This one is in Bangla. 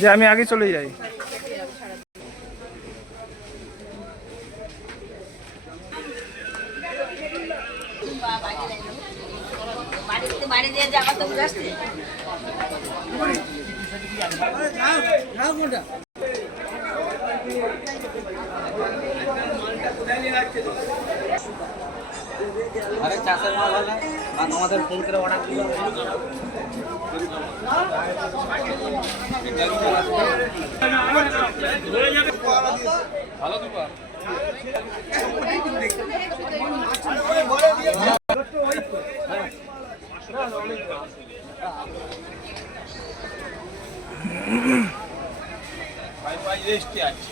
যে আমি আগে চলে যাই। বাড়ি দিয়ে যাওয়া তো আসছে। আরে চাষের মাল হলে আমাদের ফোন করে অর্ডার দিল। ভালো তো ভাই রেস্টে আছে।